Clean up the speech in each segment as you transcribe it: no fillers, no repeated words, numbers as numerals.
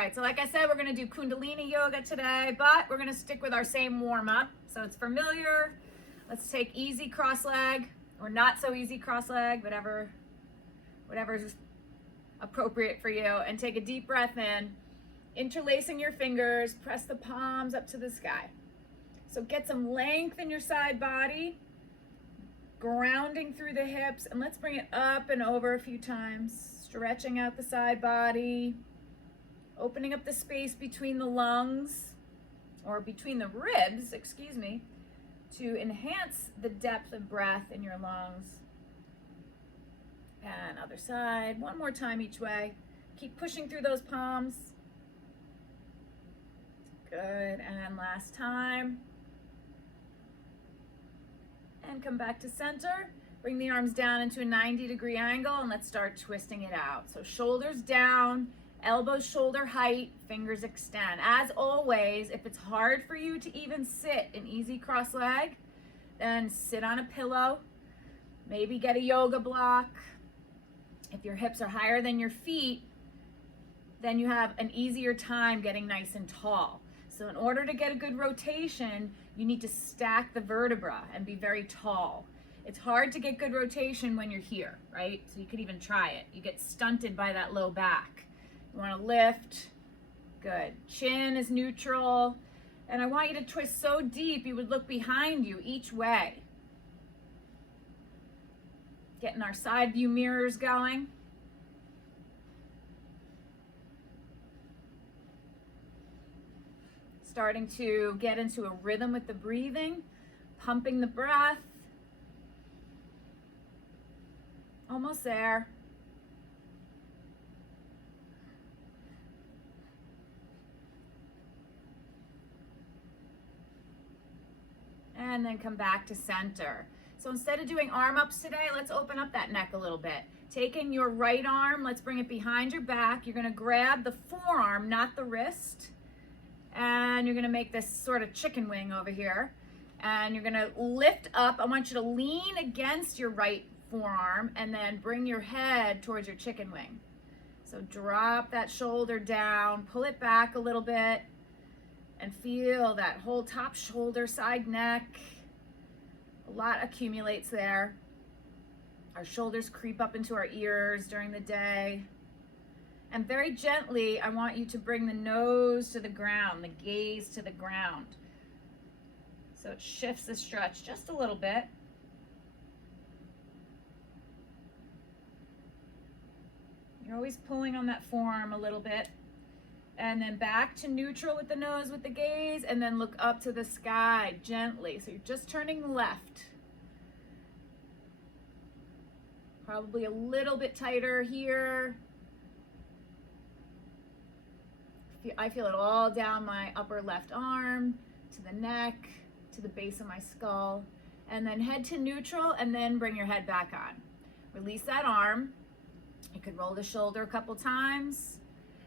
right, so like I said, we're gonna do kundalini yoga today, but we're gonna stick with our same warm-up. So it's familiar. Let's take easy cross leg, or not so easy cross leg, whatever's appropriate for you, and take a deep breath in, interlacing your fingers, press the palms up to the sky. So get some length in your side body, grounding through the hips, and let's bring it up and over a few times, stretching out the side body, opening up the space between the lungs, or between the ribs, excuse me, to enhance the depth of breath in your lungs. And other side, one more time each way. Keep pushing through those palms. Good, and last time. And come back to center. Bring the arms down into a 90-degree angle, and let's start twisting it out. So shoulders down, elbows shoulder height, fingers extend. As always, if it's hard for you to even sit in easy cross leg, then sit on a pillow. Maybe get a yoga block. If your hips are higher than your feet, then you have an easier time getting nice and tall. So in order to get a good rotation, you need to stack the vertebra and be very tall. It's hard to get good rotation when you're here, right? So you could even try it. You get stunted by that low back. You want to lift. Good. Chin is neutral. And I want you to twist so deep you would look behind you each way. Getting our side view mirrors going. Starting to get into a rhythm with the breathing, pumping the breath. Almost there. And then come back to center. So instead of doing arm ups today, let's open up that neck a little bit. Taking your right arm, let's bring it behind your back. You're gonna grab the forearm, not the wrist. And you're gonna make this sort of chicken wing over here. And you're gonna lift up. I want you to lean against your right forearm and then bring your head towards your chicken wing. So drop that shoulder down, pull it back a little bit, and feel that whole top shoulder, side neck. A lot accumulates there. Our shoulders creep up into our ears during the day. And very gently, I want you to bring the nose to the ground, the gaze to the ground. So it shifts the stretch just a little bit. You're always pulling on that forearm a little bit. And then back to neutral with the nose, with the gaze, and then look up to the sky gently. So you're just turning left. Probably a little bit tighter here. I feel it all down my upper left arm, to the neck, to the base of my skull. And then head to neutral, and then bring your head back on. Release that arm. You could roll the shoulder a couple times.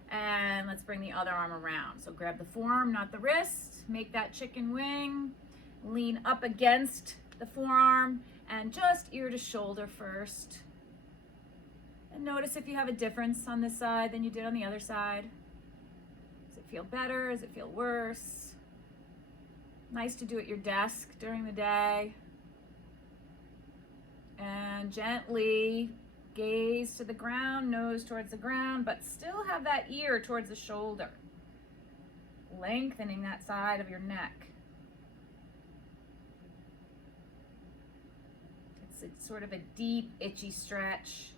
And let's bring the other arm around. So grab the forearm, not the wrist. Make that chicken wing. Lean up against the forearm and just ear to shoulder first. And notice if you have a difference on this side than you did on the other side. Does it feel better? Does it feel worse? Nice to do at your desk during the day. And gently gaze to the ground, nose towards the ground, but still have that ear towards the shoulder. Lengthening that side of your neck. It's sort of a deep, itchy stretch.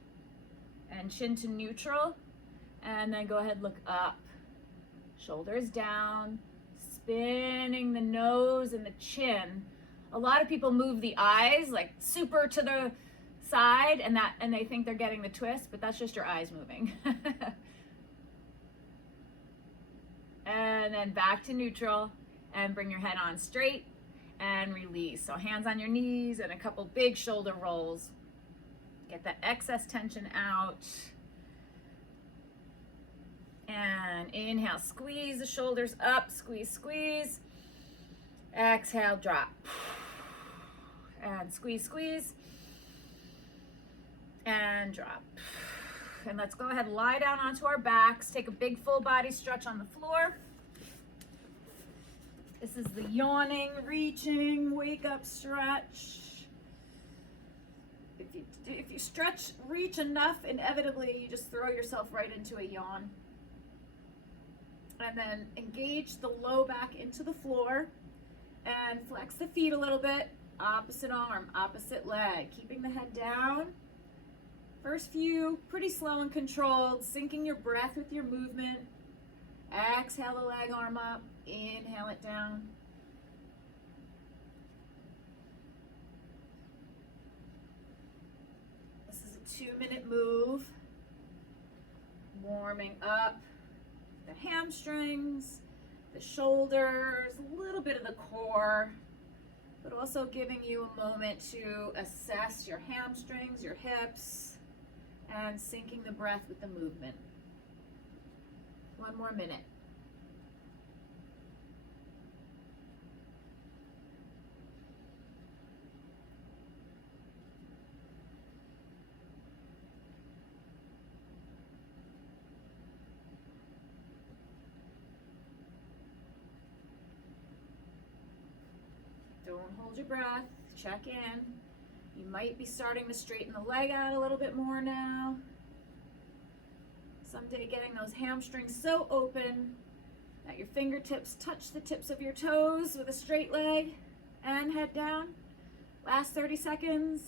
And chin to neutral. And then go ahead, look up. Shoulders down. Spinning the nose and the chin. A lot of people move the eyes like super to the side and they think they're getting the twist, but that's just your eyes moving. And then back to neutral and bring your head on straight and release. So hands on your knees and a couple big shoulder rolls. Get that excess tension out. And inhale, squeeze the shoulders up, squeeze, squeeze. Exhale, drop. And squeeze, squeeze. And drop. And let's go ahead and lie down onto our backs. Take a big full body stretch on the floor. This is the yawning, reaching, wake up stretch. If you stretch, reach enough, inevitably you just throw yourself right into a yawn. And then engage the low back into the floor and flex the feet a little bit. Opposite arm, opposite leg, keeping the head down. First few, pretty slow and controlled, syncing your breath with your movement. Exhale the leg arm up, inhale it down. This is a 2-minute move. Warming up the hamstrings, the shoulders, a little bit of the core, but also giving you a moment to assess your hamstrings, your hips, and syncing the breath with the movement. 1 more minute. Don't hold your breath, check in. You might be starting to straighten the leg out a little bit more now. Someday getting those hamstrings so open that your fingertips touch the tips of your toes with a straight leg and head down. Last 30 seconds.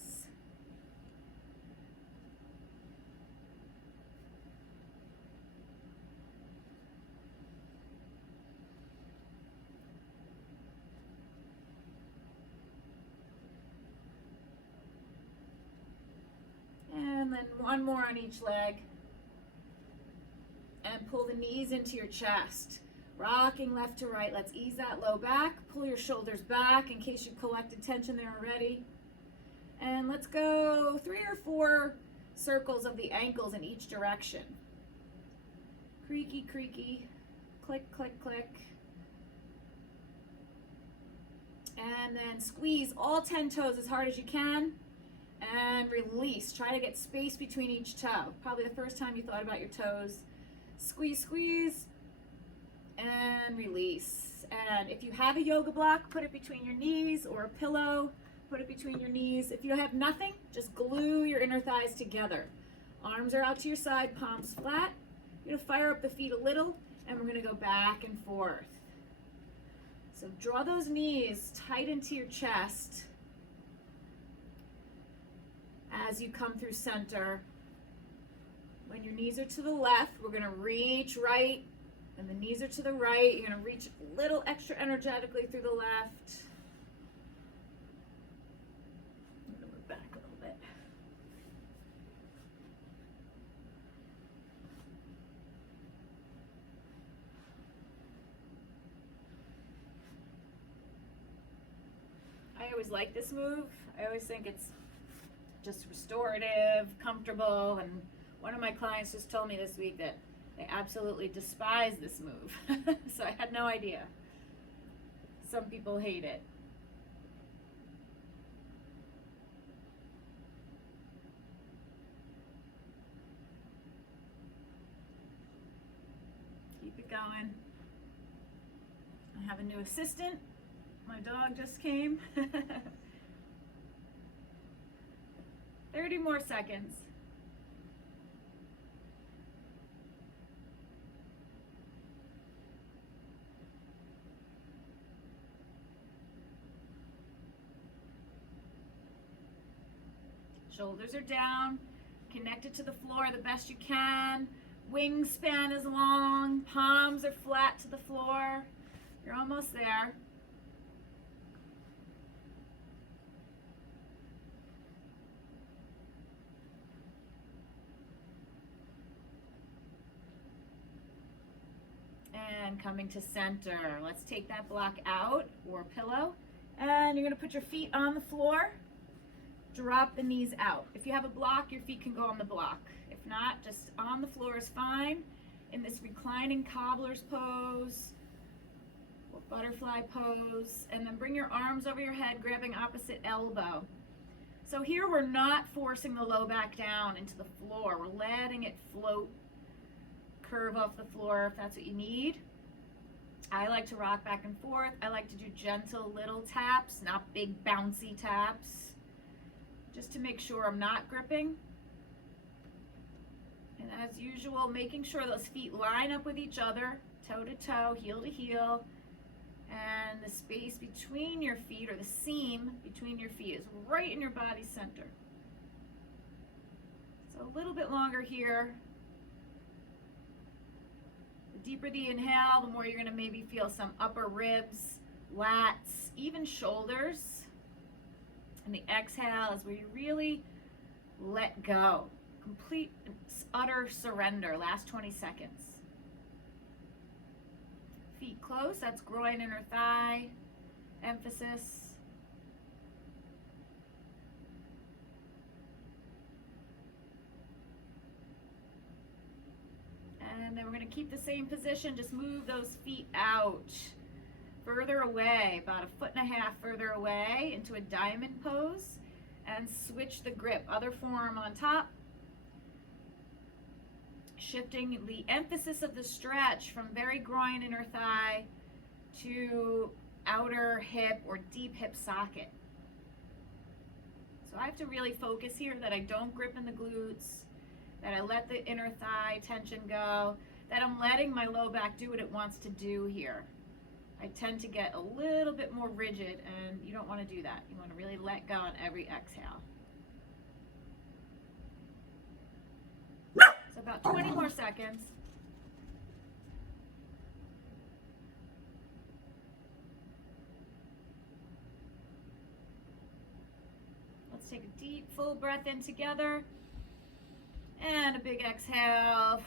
And then 1 more on each leg. And pull the knees into your chest. Rocking left to right. Let's ease that low back. Pull your shoulders back in case you collected tension there already. And let's go 3 or 4 circles of the ankles in each direction. Creaky, creaky. Click, click, click. And then squeeze all 10 toes as hard as you can. And release. Try to get space between each toe. Probably the first time you thought about your toes. Squeeze, squeeze, and release. And if you have a yoga block, put it between your knees, or a pillow, put it between your knees. If you have nothing, just glue your inner thighs together. Arms are out to your side, palms flat. You're gonna fire up the feet a little, and we're gonna go back and forth. So draw those knees tight into your chest as you come through center. When your knees are to the left, we're going to reach right, and the knees are to the right. You're going to reach a little extra energetically through the left. I'm going to move back a little bit. I always like this move. I always think it's just restorative, comfortable, and one of my clients just told me this week that they absolutely despise this move. So I had no idea. Some people hate it. Keep it going. I have a new assistant. My dog just came. 30 more seconds. Shoulders are down, connected to the floor the best you can. Wingspan is long, palms are flat to the floor. You're almost there. And coming to center. Let's take that block out or pillow. And you're gonna put your feet on the floor. Drop the knees out. If you have a block, your feet can go on the block. If not, just on the floor is fine. In this reclining cobbler's pose or butterfly pose. And then bring your arms over your head, grabbing opposite elbow. So here we're not forcing the low back down into the floor. We're letting it float, curve off the floor if that's what you need. I like to rock back and forth. I like to do gentle little taps, not big bouncy taps, just to make sure I'm not gripping. And as usual, making sure those feet line up with each other, toe to toe, heel to heel, and the space between your feet, or the seam between your feet, is right in your body center. So a little bit longer here. The deeper the inhale, the more you're going to maybe feel some upper ribs, lats, even shoulders. And the exhale is where you really let go. Complete, utter surrender. Last 20 seconds. Feet close, that's groin, inner thigh, emphasis. And then we're going to keep the same position, just move those feet out, further away, about 1.5 feet further away into a diamond pose, and switch the grip. Other forearm on top. Shifting the emphasis of the stretch from very groin, inner thigh to outer hip or deep hip socket. So I have to really focus here that I don't grip in the glutes, that I let the inner thigh tension go, that I'm letting my low back do what it wants to do here. I tend to get a little bit more rigid, and you don't want to do that. You want to really let go on every exhale. So about 20 more seconds. Let's take a deep, full breath in together. And a big exhale.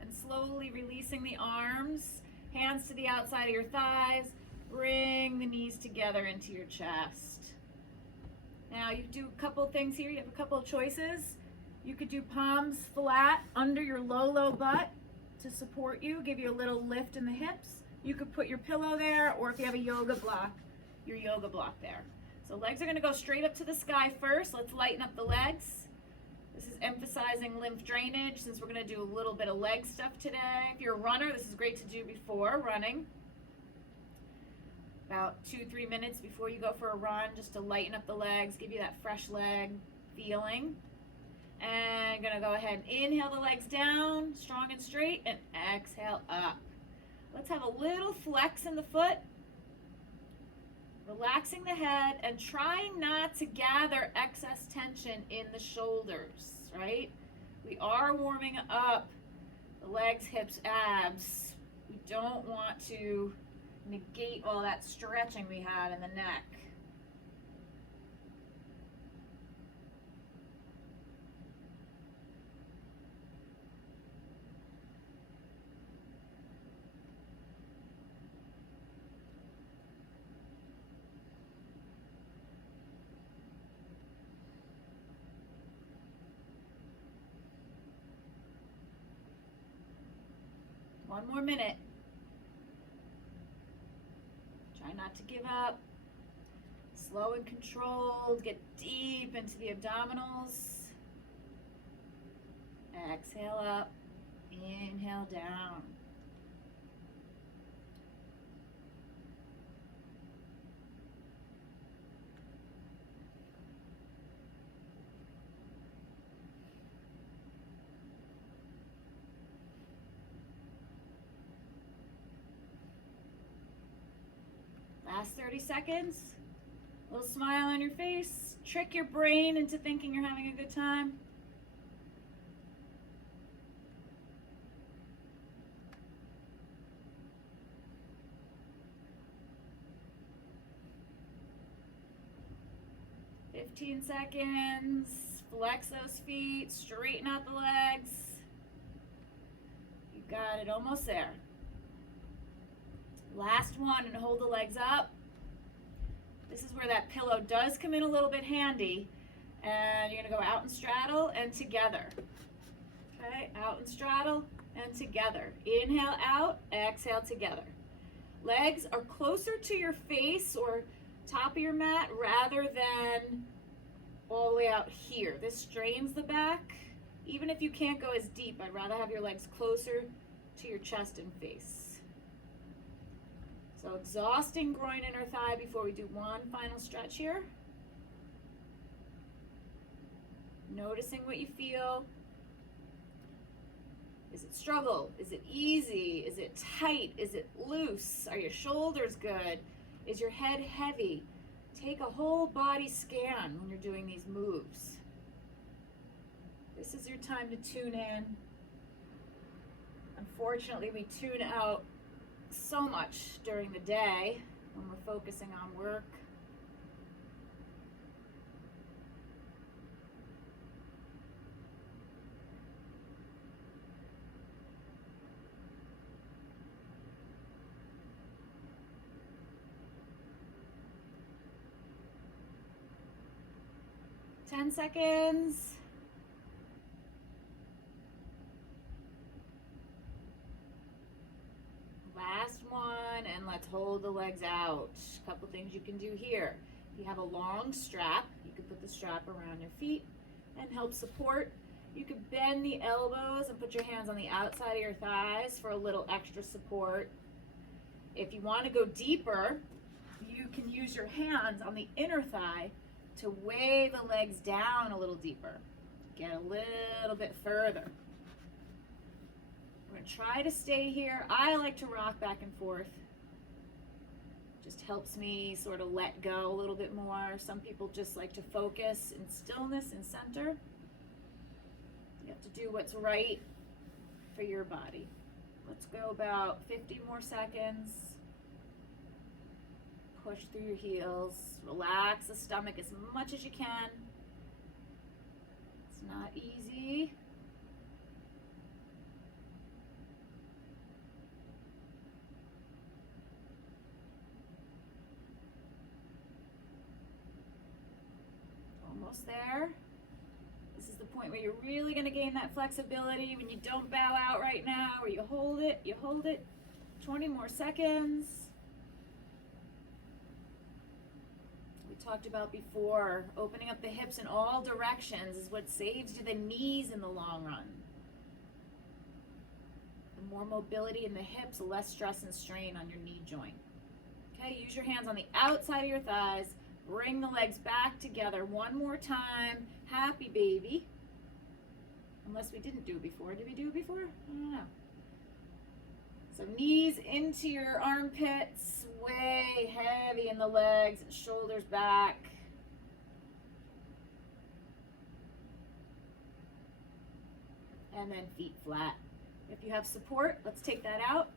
And slowly releasing the arms. Hands to the outside of your thighs. Bring the knees together into your chest. Now you do a couple things here. You have a couple of choices. You could do palms flat under your low butt to support you, give you a little lift in the hips. You could put your pillow there, or if you have a yoga block, your yoga block there. So legs are going to go straight up to the sky first. Let's lighten up the legs. This is emphasizing lymph drainage, since we're going to do a little bit of leg stuff today. If you're a runner, this is great to do before running. About 2-3 minutes before you go for a run, just to lighten up the legs, give you that fresh leg feeling. And gonna go ahead and inhale the legs down, strong and straight, and exhale up. Let's have a little flex in the foot. Relaxing the head and trying not to gather excess tension in the shoulders, right? We are warming up the legs, hips, abs. We don't want to negate all that stretching we had in the neck. One more minute. Try not to give up. Slow and controlled. Get deep into the abdominals. Exhale up. Inhale down. Last 30 seconds. A little smile on your face. Trick your brain into thinking you're having a good time. "15 seconds. Flex those feet. Straighten out the legs. You got it. Almost there. Last one, and hold the legs up. This is where that pillow does come in a little bit handy. And you're going to go out and straddle and together. Okay, out and straddle and together. Inhale out, exhale together. Legs are closer to your face or top of your mat rather than all the way out here. This strains the back. Even if you can't go as deep, I'd rather have your legs closer to your chest and face. So exhausting groin, inner thigh before we do one final stretch here. Noticing what you feel. Is it struggle? Is it easy? Is it tight? Is it loose? Are your shoulders good? Is your head heavy? Take a whole body scan when you're doing these moves. This is your time to tune in. Unfortunately, we tune out so much during the day when we're focusing on work. Ten seconds. Last one, and let's hold the legs out. A couple things you can do here. If you have a long strap, you can put the strap around your feet and help support. You could bend the elbows and put your hands on the outside of your thighs for a little extra support. If you want to go deeper, you can use your hands on the inner thigh to weigh the legs down a little deeper. Get a little bit further. We're going to try to stay here. I like to rock back and forth. Just helps me sort of let go a little bit more. Some people just like to focus in stillness and center. You have to do what's right for your body. Let's go about 50 more seconds. Push through your heels. Relax the stomach as much as you can. It's not easy. Almost there. This is the point where you're really going to gain that flexibility when you don't bow out right now, where you hold it, 20 more seconds. We talked about before, opening up the hips in all directions is what saves you the knees in the long run. The more mobility in the hips, the less stress and strain on your knee joint. Okay, use your hands on the outside of your thighs. Bring the legs back together one more time. Happy baby. Unless we didn't do it before. Did we do it before? I don't know. So knees into your armpits, way heavy in the legs, shoulders back. And then feet flat. If you have support, let's take that out.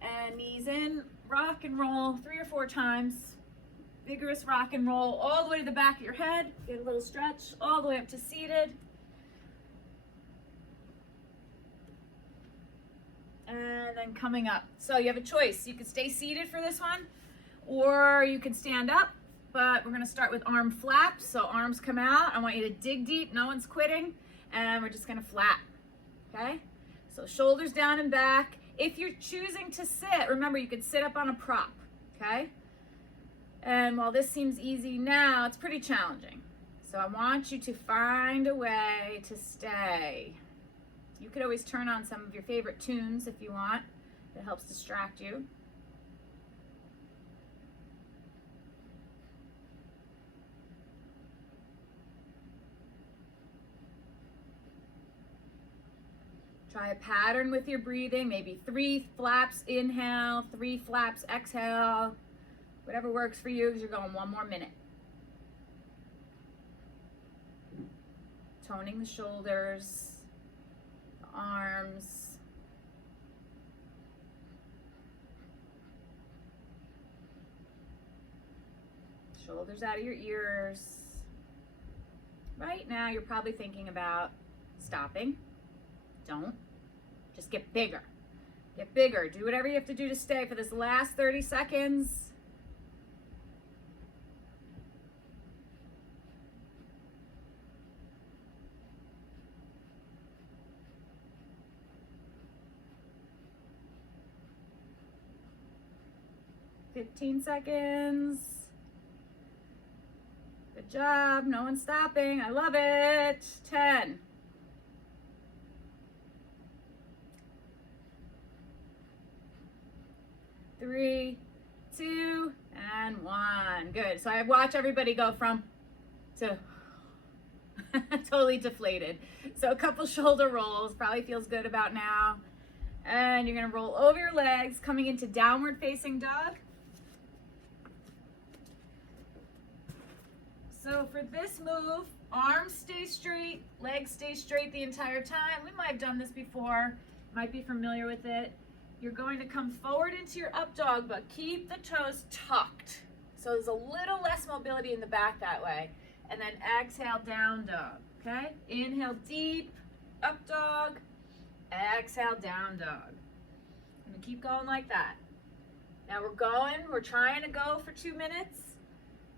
And knees in, rock and roll 3 or 4 times. Vigorous rock and roll all the way to the back of your head. Get a little stretch all the way up to seated. And then coming up. So you have a choice. You can stay seated for this one, or you can stand up, but we're gonna start with arm flaps. So arms come out. I want you to dig deep. No one's quitting. And we're just gonna flap, okay? So shoulders down and back. If you're choosing to sit, remember you could sit up on a prop, okay? And while this seems easy now, it's pretty challenging. So I want you to find a way to stay. You could always turn on some of your favorite tunes if you want. That helps distract you. Try a pattern with your breathing, maybe 3 flaps inhale, 3 flaps exhale. Whatever works for you, because you're going 1 more minute. Toning the shoulders, the arms. Shoulders out of your ears. Right now, you're probably thinking about stopping. Don't. Just get bigger. Get bigger. Do whatever you have to do to stay for this last 30 seconds. $15 seconds. Good Good job. No one's stopping. I love it. 10. 3, 2, and 1. Good. So I watch everybody go from to totally deflated. So a couple shoulder rolls, probably feels good about now. And you're going to roll over your legs, coming into downward facing dog. So for this move, arms stay straight, legs stay straight the entire time. We might have done this before, might be familiar with it. You're going to come forward into your up dog, but keep the toes tucked. So there's a little less mobility in the back that way. And then exhale, down dog, okay? Inhale deep, up dog, exhale, down dog. I'm gonna keep going like that. Now we're trying to go for 2 minutes.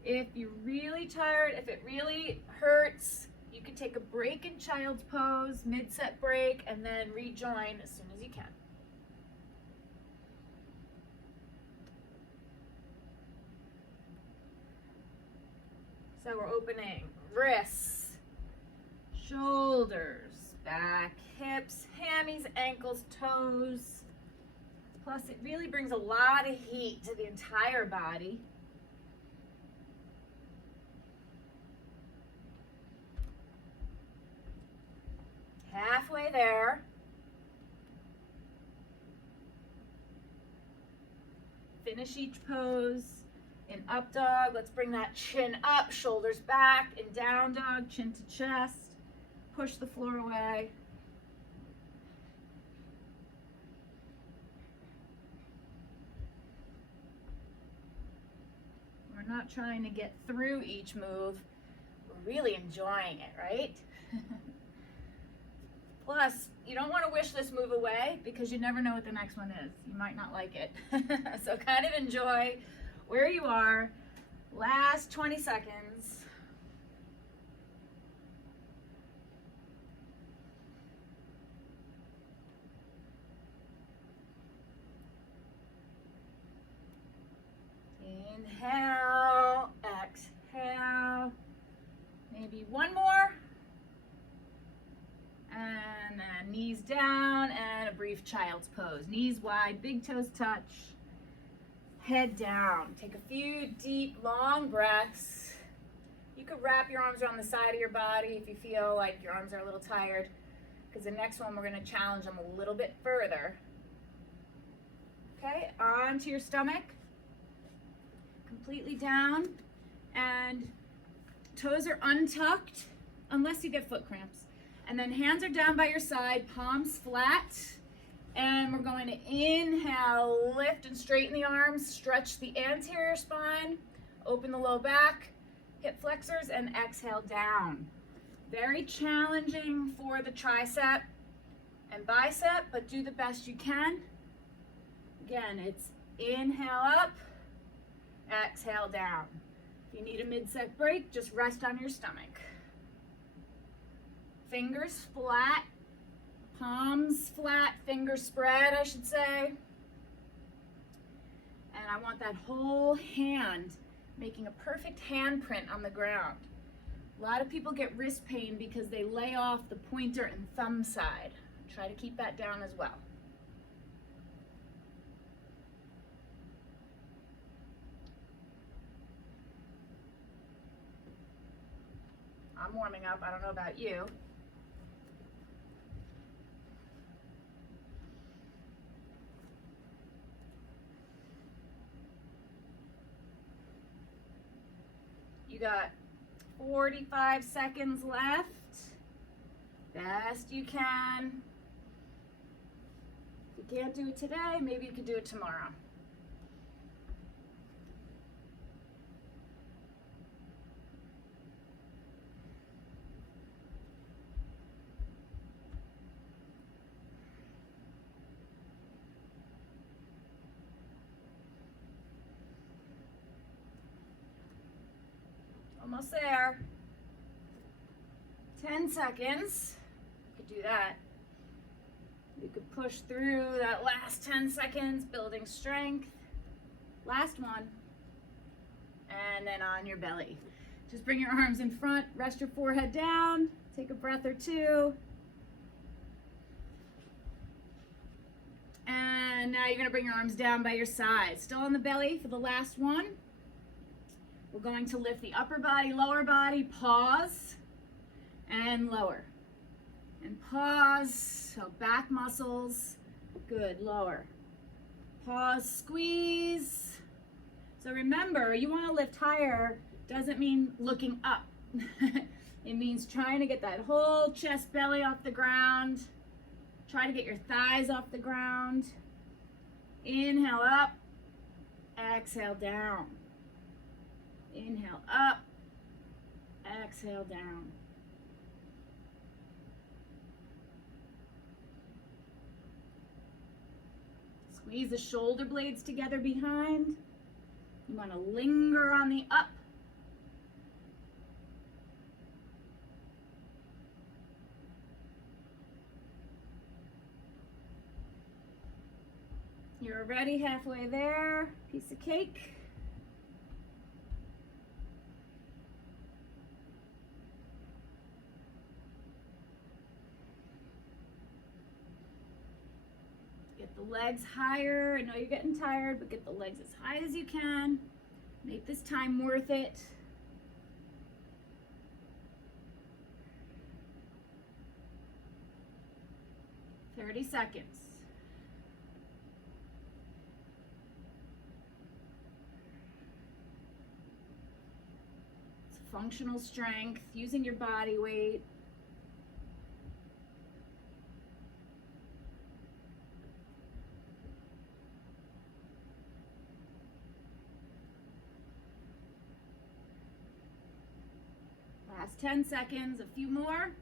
If you're really tired, if it really hurts, you can take a break in child's pose, mid-set break, and then rejoin as soon as you can. So we're opening wrists, shoulders, back, hips, hammies, ankles, toes. Plus it really brings a lot of heat to the entire body. Halfway there. Finish each pose. In up dog, let's bring that chin up, shoulders back. In down dog, chin to chest. Push the floor away. We're not trying to get through each move. We're really enjoying it, right? Plus, you don't want to wish this move away because you never know what the next one is. You might not like it. So kind of enjoy where you are. Last 20 seconds. Inhale, exhale. Maybe one more. And then knees down and a brief child's pose. Knees wide, big toes touch. Head down. Take a few deep, long breaths. You could wrap your arms around the side of your body if you feel like your arms are a little tired, because the next one we're going to challenge them a little bit further. Okay, onto your stomach. Completely down. And toes are untucked unless you get foot cramps. And then hands are down by your side, palms flat. And we're going to inhale, lift and straighten the arms, stretch the anterior spine, open the low back, hip flexors, and exhale down. Very challenging for the tricep and bicep, but do the best you can. Again, it's inhale up, exhale down. If you need a mid-set break, just rest on your stomach. Fingers flat, palms flat, fingers spread, I should say. And I want that whole hand making a perfect handprint on the ground. A lot of people get wrist pain because they lay off the pointer and thumb side. Try to keep that down as well. I'm warming up, I don't know about you. You got 45 seconds left. Best you can. If you can't do it today, maybe you can do it tomorrow. Almost there. 10 seconds. You could do that. You could push through that last 10 seconds, building strength. Last one. And then on your belly. Just bring your arms in front, rest your forehead down, take a breath or two. And now you're gonna bring your arms down by your sides. Still on the belly for the last one. We're going to lift the upper body, lower body, pause, and lower. And pause, so back muscles, good, lower. Pause, squeeze. So remember, you wanna lift higher, doesn't mean looking up. It means trying to get that whole chest, belly off the ground. Try to get your thighs off the ground. Inhale up, exhale down. Inhale up, exhale down. Squeeze the shoulder blades together behind. You want to linger on the up. You're already halfway there. Piece of cake. Get the legs higher. I know you're getting tired, but get the legs as high as you can. Make this time worth it. – 30 seconds. It's functional strength, using your body weight. Last 10 seconds, a few more.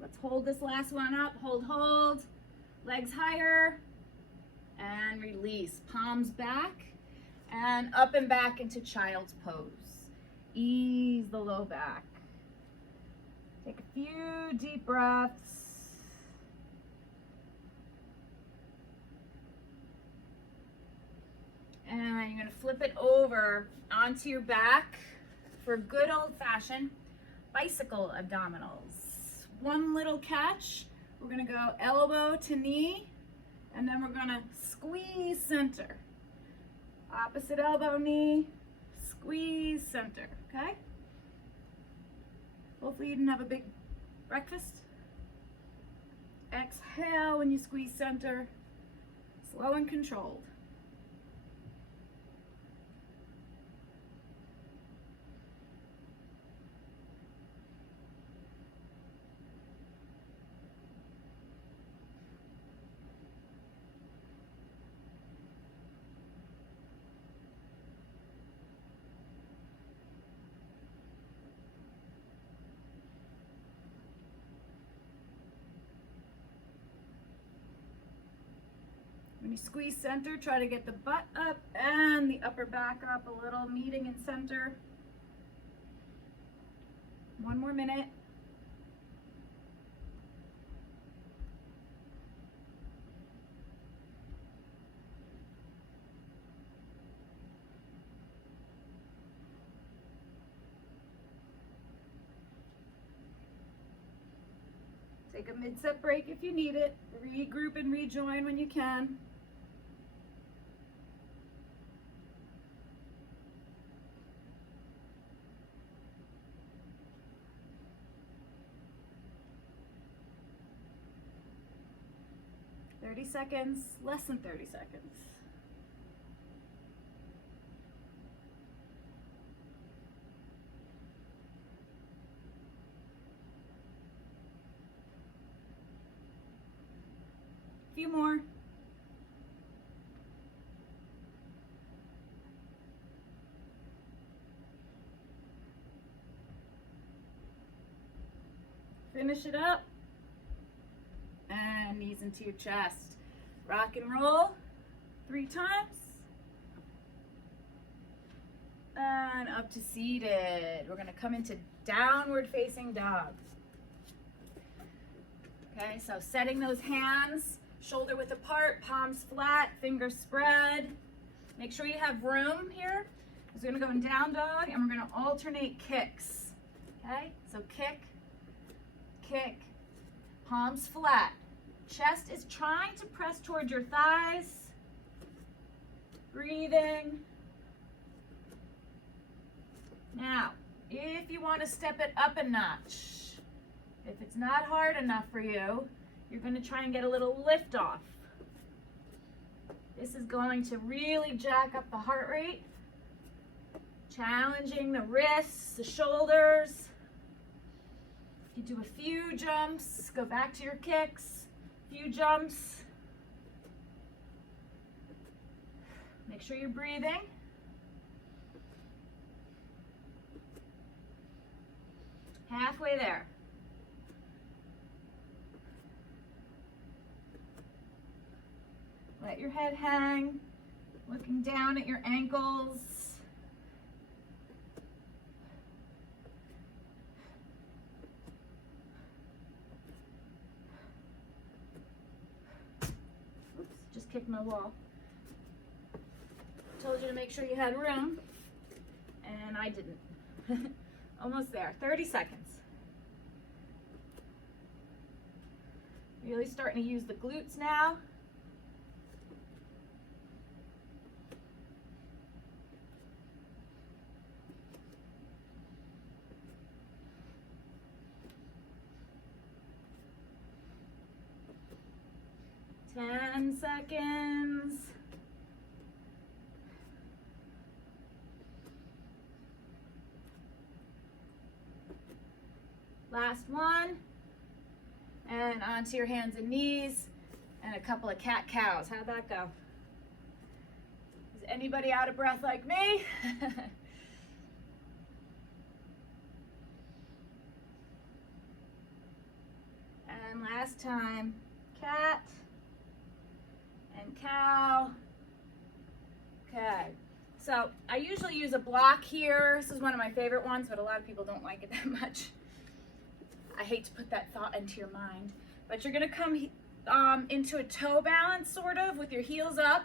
Let's hold this last one up. Hold, hold. Legs higher. And release. Palms back. And up and back into child's pose. Ease the low back. Take a few deep breaths. And you're going to flip it over onto your back for good old-fashioned bicycle abdominals. One little catch. We're going to go elbow to knee, and then we're going to squeeze center. Opposite elbow, knee, squeeze center, okay? Hopefully you didn't have a big breakfast. Exhale when you squeeze center, slow and controlled. When you squeeze center, try to get the butt up and the upper back up a little, meeting in center. One more minute. Take a mid-set break if you need it. Regroup and rejoin when you can. .30 seconds, less than 30 seconds. A few more. Finish it up. And knees into your chest. Rock and roll 3 times. And up to seated. We're going to come into downward facing dog. Okay, so setting those hands Shoulder width apart, palms flat, fingers spread. Make sure you have room here. So we're gonna go in down dog and we're gonna alternate kicks. Okay, so kick, kick, palms flat. Chest is trying to press towards your thighs. Breathing. Now, if you want to step it up a notch, if it's not hard enough for you, you're going to try and get a little lift off. This is going to really jack up the heart rate, challenging the wrists, the shoulders. You do a few jumps, go back to your kicks, few jumps. Make sure you're breathing. Halfway there. Let your head hang, looking down at your ankles. Oops, just kicked my wall. Told you to make sure you had room, and I didn't. Almost there, 30 seconds. Really starting to use the glutes now. Ten seconds. Last one. And onto your hands and knees and a couple of cat cows. How'd that go? Is anybody out of breath like me? And last time, cat and cow. Okay, so I usually use a block here. This is one of my favorite ones, but a lot of people don't like it that much. I hate to put that thought into your mind, but you're gonna come into a toe balance sort of with your heels up,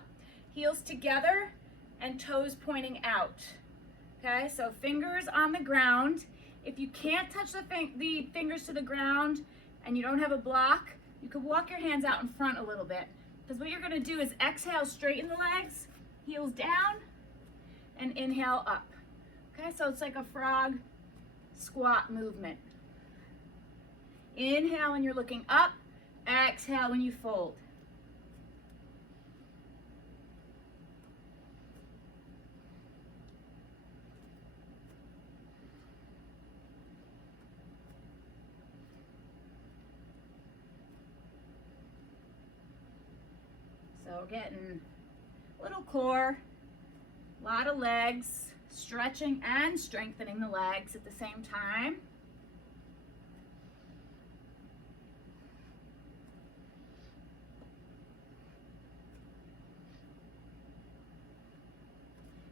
heels together, and toes pointing out. Okay, so fingers on the ground. If you can't touch the fingers to the ground and you don't have a block, you could walk your hands out in front a little bit, because what you're gonna do is exhale, straighten the legs, heels down, and inhale up. Okay, so it's like a frog squat movement. Inhale when you're looking up, exhale when you fold. So getting a little core, a lot of legs, stretching and strengthening the legs at the same time.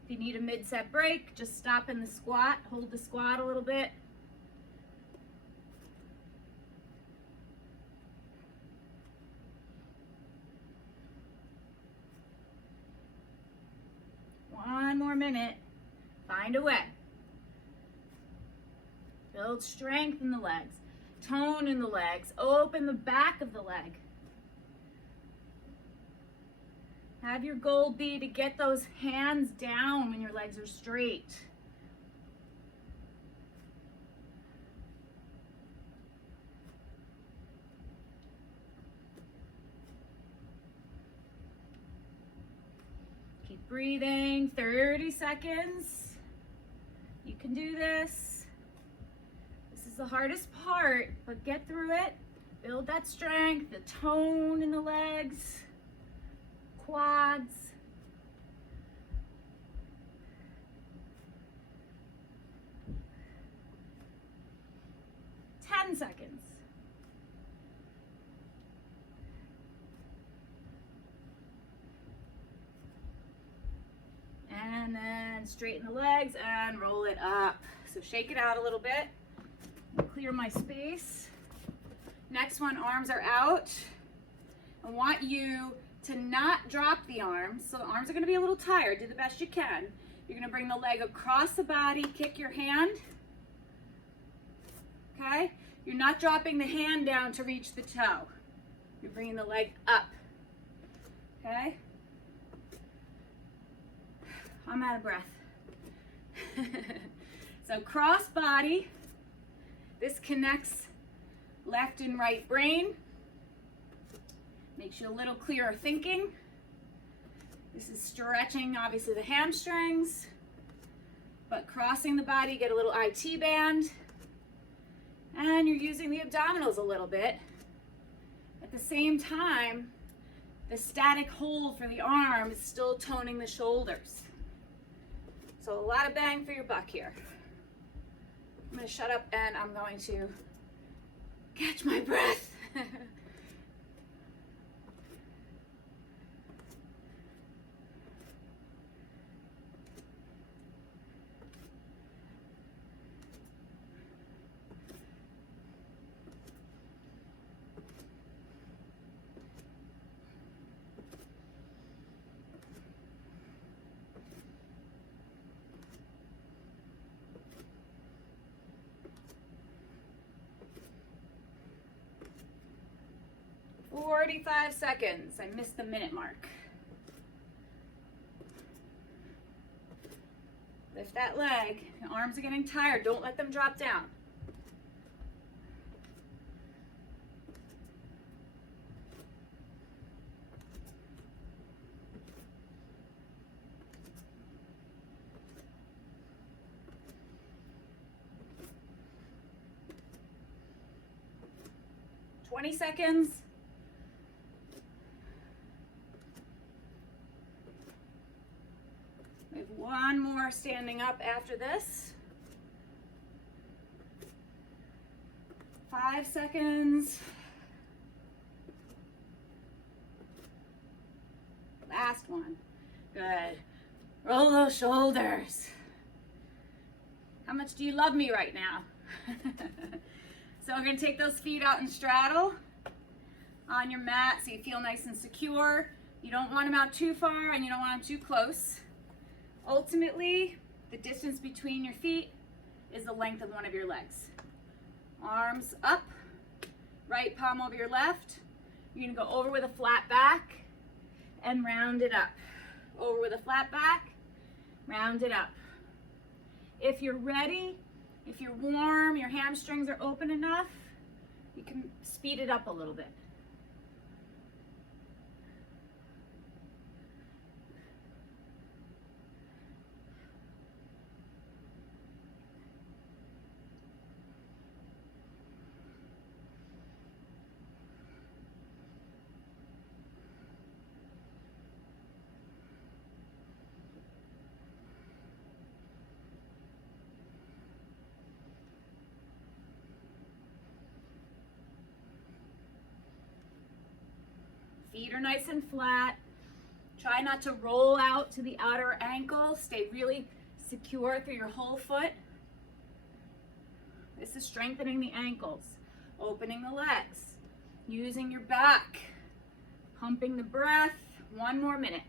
If you need a mid-set break, just stop in the squat, hold the squat a little bit. One more minute. Find a way. Build strength in the legs, tone in the legs, open the back of the leg. Have your goal be to get those hands down when your legs are straight. Keep breathing, 30 seconds. You can do this. This is the hardest part, but get through it. Build that strength, the tone in the legs. Quads. Ten seconds. And then straighten the legs and roll it up. So shake it out a little bit. Clear my space. Next one, arms are out. I want you to not drop the arms. So the arms are going to be a little tired. Do the best you can. You're going to bring the leg across the body, kick your hand. Okay? You're not dropping the hand down to reach the toe. You're bringing the leg up. Okay? I'm out of breath. So cross body. This connects left and right brain. Makes you a little clearer thinking. This is stretching, obviously, the hamstrings. But crossing the body, get a little IT band. And you're using the abdominals a little bit. At the same time, the static hold for the arm is still toning the shoulders. So a lot of bang for your buck here. I'm going to shut up and I'm going to catch my breath. 45 seconds. I missed the minute mark. Lift that leg. The arms are getting tired. Don't let them drop down. Twenty seconds. We have one more standing up after this. 5 seconds. Last one. Good. Roll those shoulders. How much do you love me right now? So we're going to take those feet out and straddle on your mat so you feel nice and secure. You don't want them out too far and you don't want them too close. Ultimately, the distance between your feet is the length of one of your legs. Arms up, right palm over your left. You're going to go over with a flat back and round it up. Over with a flat back, round it up. If you're ready, if you're warm, your hamstrings are open enough, you can speed it up a little bit. Feet are nice and flat. Try not to roll out to the outer ankle. Stay really secure through your whole foot. This is strengthening the ankles, opening the legs, using your back, pumping the breath. 1 more minute.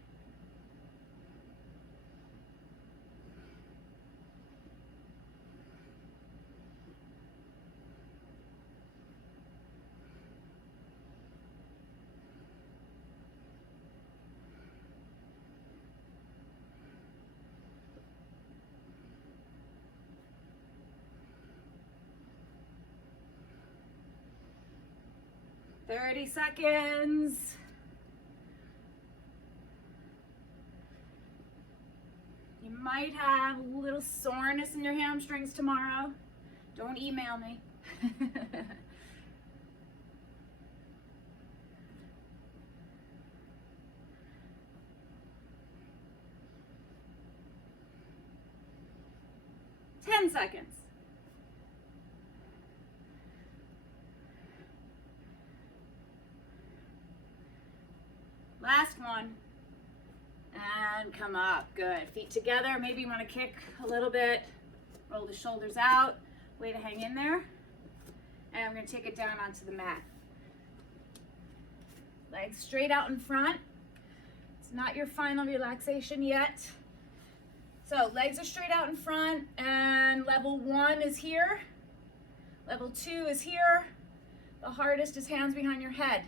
Thirty seconds. You might have a little soreness in your hamstrings tomorrow. Don't email me. 10 seconds. Last one. And come up. Good. Feet together. Maybe you want to kick a little bit. Roll the shoulders out. Way to hang in there. And we're going to take it down onto the mat. Legs straight out in front. It's not your final relaxation yet. So legs are straight out in front, and level 1 is here. Level 2 is here. The hardest is hands behind your head.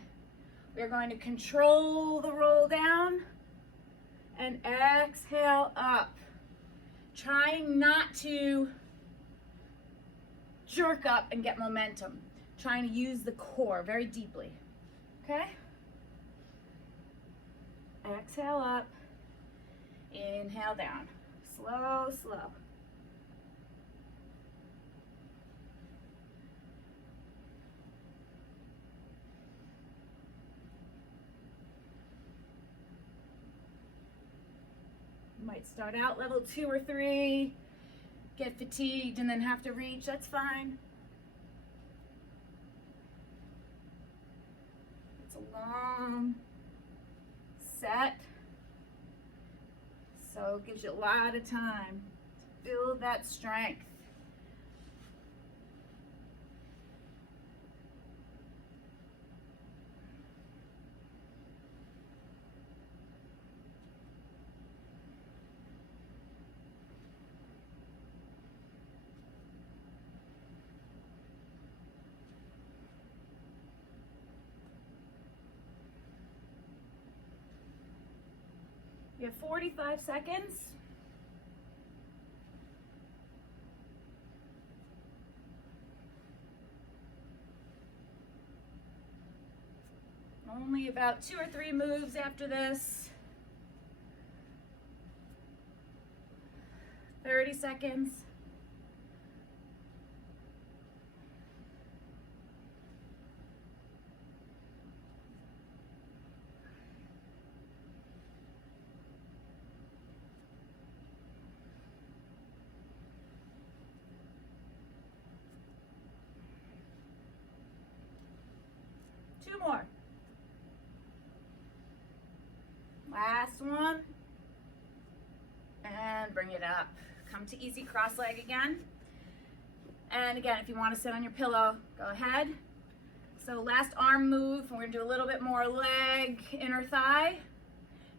We're going to control the roll down and exhale up. Trying not to jerk up and get momentum. Trying to use the core very deeply. Okay? Exhale up. Inhale down. Slow, slow. You might start out level 2 or 3, get fatigued, and then have to reach. That's fine. It's a long set, so it gives you a lot of time to build that strength. You have 45 seconds. Only about 2 or 3 moves after this. 30 seconds. More. Last one. And bring it up. Come to easy cross leg again. And again, if you want to sit on your pillow, go ahead. So last arm move, we're going to do a little bit more leg, inner thigh,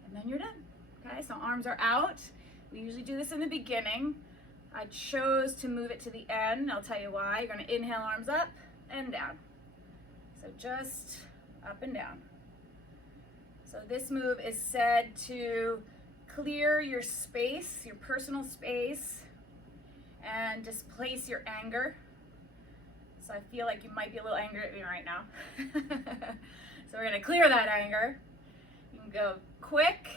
and then you're done. Okay, so arms are out. We usually do this in the beginning. I chose to move it to the end. I'll tell you why. You're going to inhale, arms up and down. So just up and down. So this move is said to clear your space, your personal space, and displace your anger. So I feel like you might be a little angry at me right now. So we're going to clear that anger. You can go quick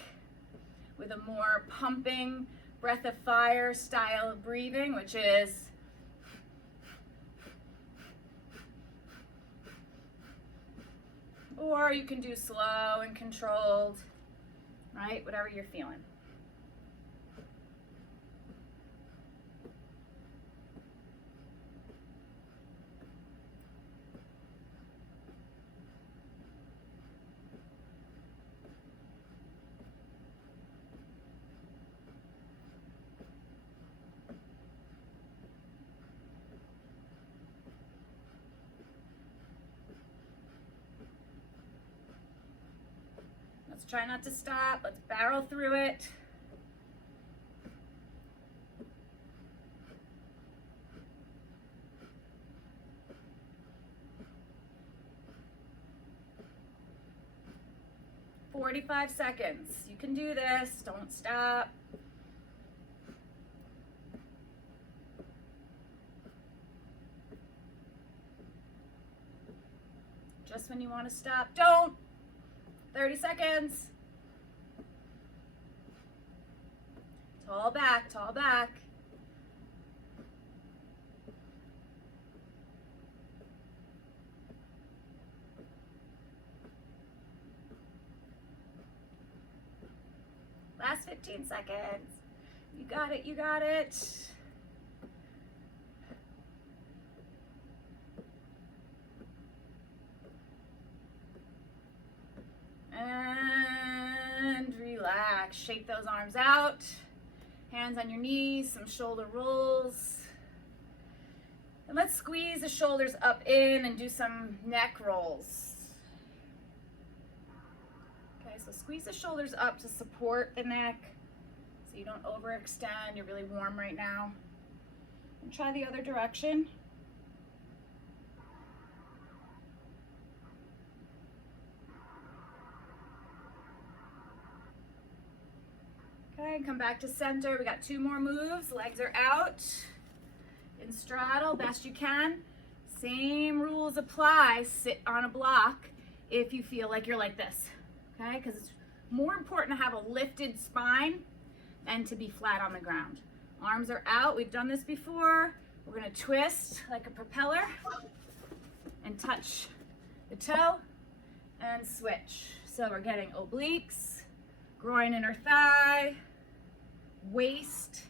with a more pumping breath of fire style of breathing, which is or you can do slow and controlled, right? Whatever you're feeling. Let's try not to stop. Let's barrel through it. "45 seconds. You can do this. Don't stop. Just when you want to stop, don't. 30 seconds. Tall back, tall back. Last 15 seconds. You got it, you got it. And relax. Shake those arms out. Hands on your knees, some shoulder rolls. And let's squeeze the shoulders up in and do some neck rolls. So squeeze the shoulders up to support the neck so you don't overextend. You're really warm right now. And try the other direction. Okay, come back to center. We got 2 more moves. Legs are out. In straddle, best you can. Same rules apply. Sit on a block if you feel like you're like this. Okay, because it's more important to have a lifted spine than to be flat on the ground. Arms are out. We've done this before. We're going to twist like a propeller and touch the toe and switch. So we're getting obliques, groin, inner thigh, waist,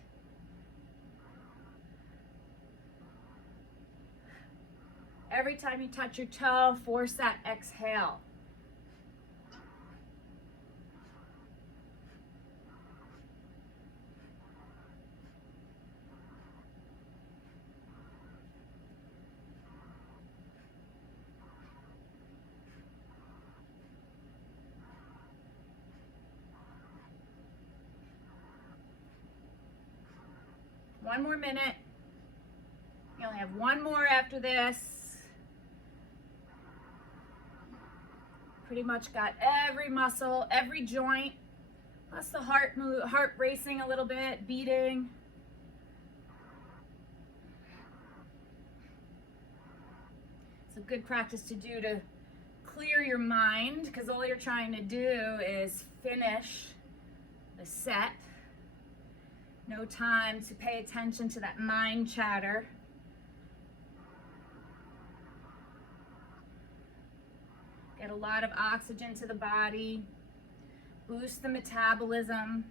every time you touch your toe, force that exhale. One more minute. You only have 1 more after this. Pretty much got every muscle, every joint, plus the heart racing a little bit, beating. It's a good practice to do to clear your mind, because all you're trying to do is finish the set. No time to pay attention to that mind chatter. Get a lot of oxygen to the body. Boost the metabolism.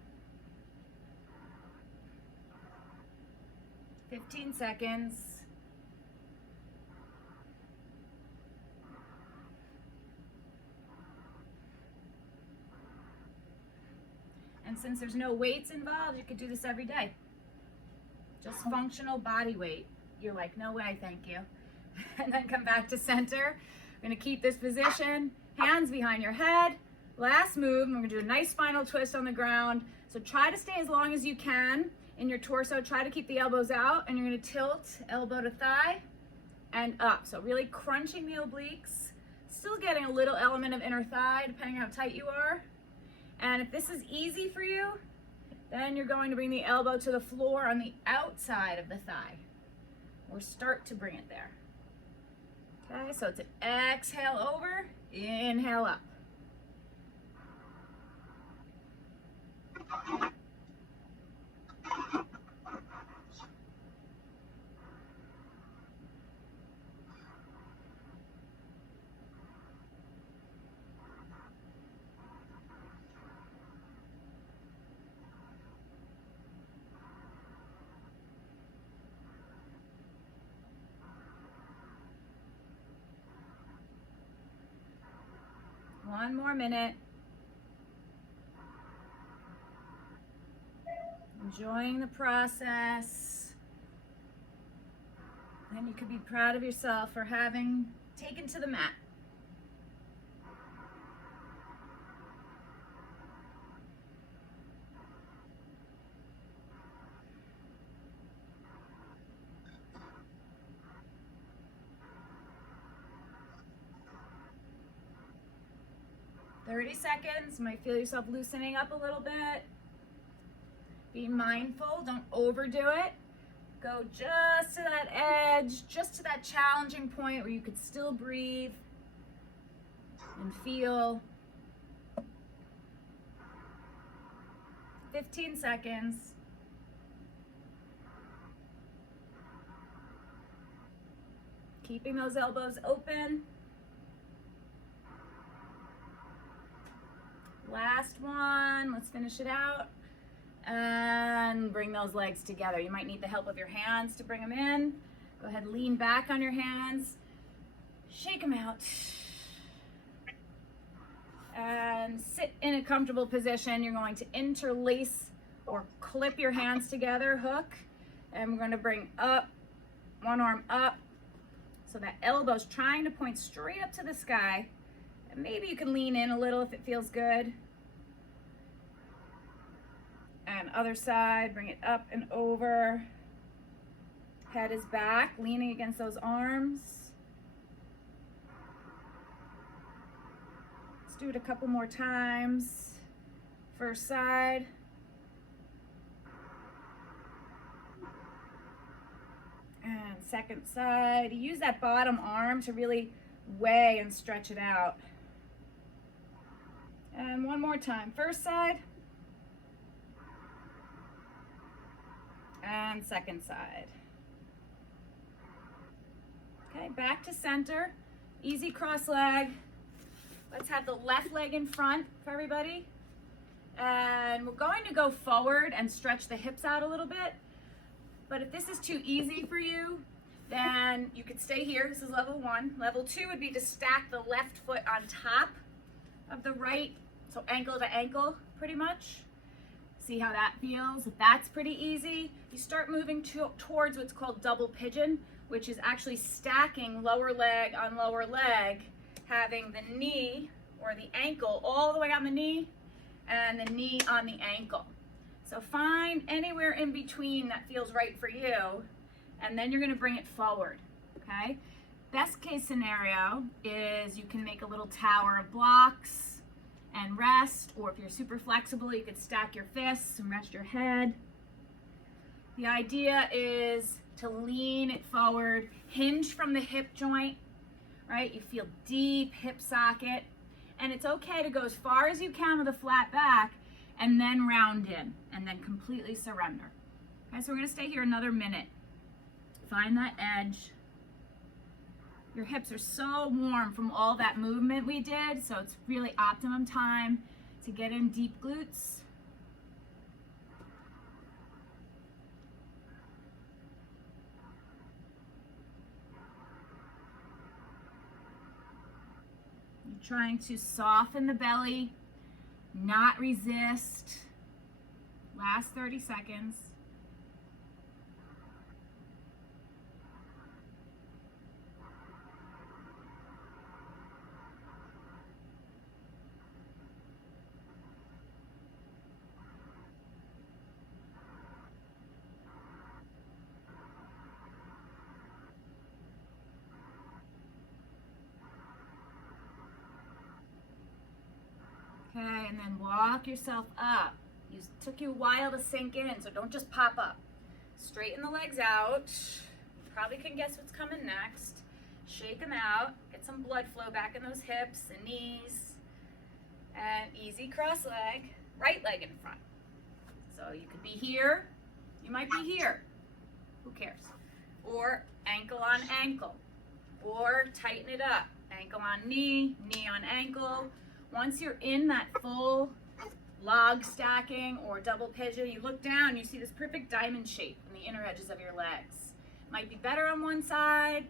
15 seconds. And since there's no weights involved, you could do this every day. Just functional body weight. You're like, no way, thank you. And then come back to center. We're gonna keep this position, hands behind your head. Last move, we're gonna do a nice spinal twist on the ground. So try to stay as long as you can in your torso. Try to keep the elbows out, and you're gonna tilt elbow to thigh and up. So really crunching the obliques, still getting a little element of inner thigh, depending on how tight you are. And if this is easy for you, then you're going to bring the elbow to the floor on the outside of the thigh, or start to bring it there. Okay, so it's an exhale over, inhale up. One more minute. Enjoying the process. And you could be proud of yourself for having taken to the mat. "30 seconds, you might feel yourself loosening up a little bit. Be mindful, don't overdo it. Go just to that edge, just to that challenging point where you could still breathe and feel. 15 seconds. Keeping those elbows open. Last one, let's finish it out. And bring those legs together. You might need the help of your hands to bring them in. Go ahead, lean back on your hands. Shake them out. And sit in a comfortable position. You're going to interlace or clip your hands together, hook. And we're going to bring up, one arm up. So that elbow's trying to point straight up to the sky. And maybe you can lean in a little if it feels good. And other side, bring it up and over. Head is back, leaning against those arms. Let's do it a couple more times. First side. And second side. Use that bottom arm to really weigh and stretch it out. And one more time. First side. And second side. Okay, back to center. Easy cross leg. Let's have the left leg in front for everybody. And we're going to go forward and stretch the hips out a little bit. But if this is too easy for you, then you could stay here. This is level 1. Level 2 would be to stack the left foot on top of the right, so ankle to ankle, pretty much. See how that feels? If that's pretty easy, you start moving towards what's called double pigeon, which is actually stacking lower leg on lower leg, having the knee or the ankle all the way on the knee and the knee on the ankle. So find anywhere in between that feels right for you, and then you're gonna bring it forward, okay? Best case scenario is you can make a little tower of blocks and rest, or if you're super flexible, you could stack your fists and rest your head. The idea is to lean it forward, hinge from the hip joint, right? You feel deep hip socket, and it's okay to go as far as you can with a flat back and then round in and then completely surrender. Okay, so we're gonna stay here another minute. Find that edge. Your hips are so warm from all that movement we did, so it's really optimum time to get in deep glutes. You're trying to soften the belly, not resist. Last 30 seconds. Okay, and then walk yourself up. It took you a while to sink in, so don't just pop up. Straighten the legs out. Probably can guess what's coming next. Shake them out. Get some blood flow back in those hips and knees. And easy cross leg. Right leg in front. So you could be here. You might be here. Who cares? Or ankle on ankle. Or tighten it up. Ankle on knee, knee on ankle. Once you're in that full log stacking or double pigeon, you look down, you see this perfect diamond shape in the inner edges of your legs. Might be better on one side.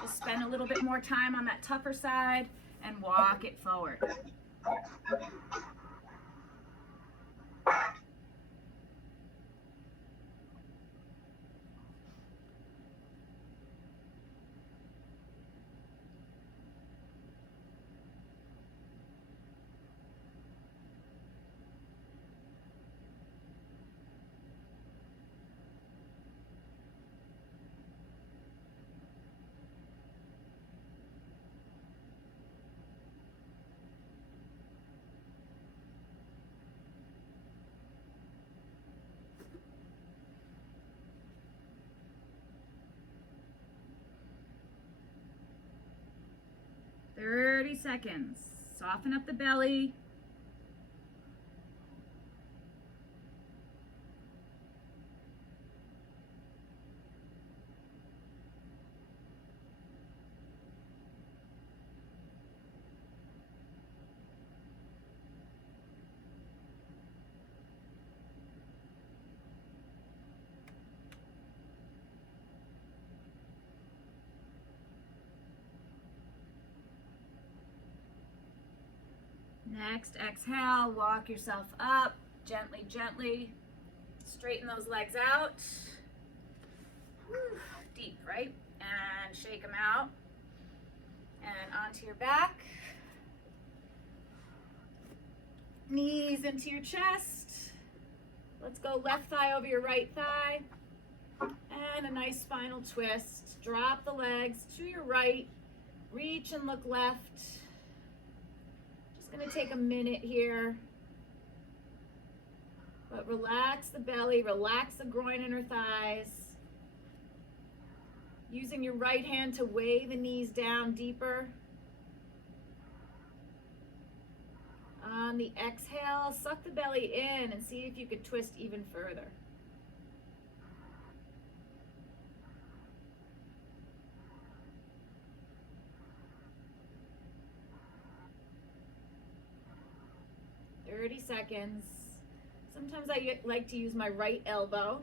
Just spend a little bit more time on that tougher side and walk it forward. 30 seconds. Soften up the belly. Next, exhale, walk yourself up, gently, gently. Straighten those legs out. Whew, deep, right? And shake them out. And onto your back. Knees into your chest. Let's go left thigh over your right thigh. And a nice spinal twist. Drop the legs to your right. Reach and look left. Just gonna take a minute here. But relax the belly, relax the groin inner thighs. Using your right hand to weigh the knees down deeper. On the exhale, suck the belly in and see if you could twist even further. Seconds. Sometimes I like to use my right elbow,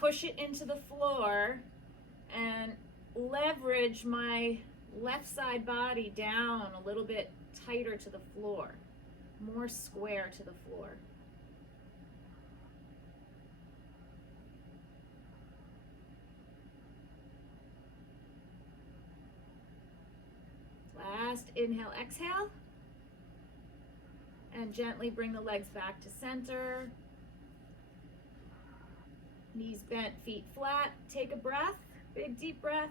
push it into the floor, and leverage my left side body down a little bit tighter to the floor, more square to the floor. Last inhale, exhale. And gently bring the legs back to center. Knees bent, feet flat. Take a breath, big deep breath.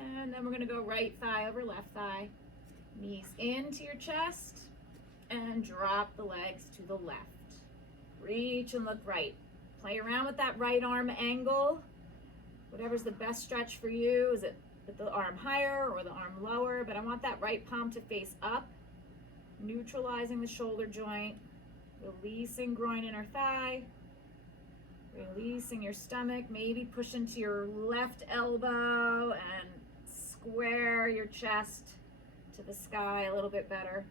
And then we're gonna go right thigh over left thigh. Knees into your chest and drop the legs to the left. Reach and look right. Play around with that right arm angle. Whatever's the best stretch for you. Is it with the arm higher or the arm lower? But I want that right palm to face up. Neutralizing the shoulder joint, releasing groin inner thigh, releasing your stomach, maybe push into your left elbow and square your chest to the sky a little bit better.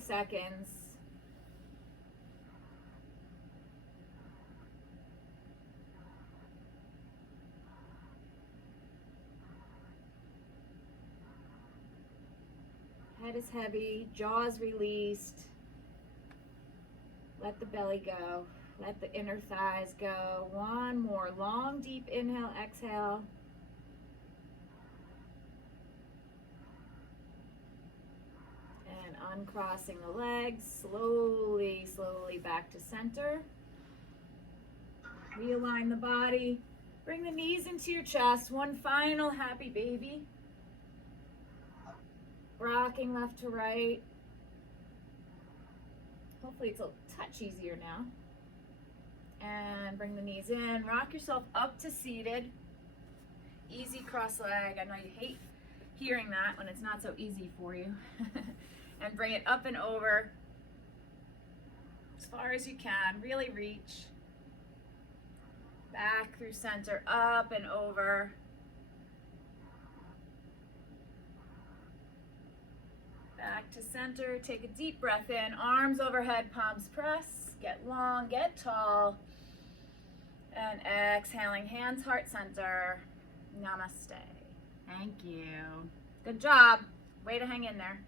Seconds. Head is heavy, jaws released. Let the belly go. Let the inner thighs go. One more long, deep inhale, exhale. Uncrossing the legs, slowly, slowly back to center. Realign the body. Bring the knees into your chest. One final happy baby. Rocking left to right. Hopefully it's a touch easier now. And bring the knees in. Rock yourself up to seated. Easy cross leg. I know you hate hearing that when it's not so easy for you. And bring it up and over as far as you can. Really reach. Back through center, up and over. Back to center. Take a deep breath in. Arms overhead, palms press. Get long, get tall. And exhaling, hands heart center. Namaste. Thank you. Good job. Way to hang in there.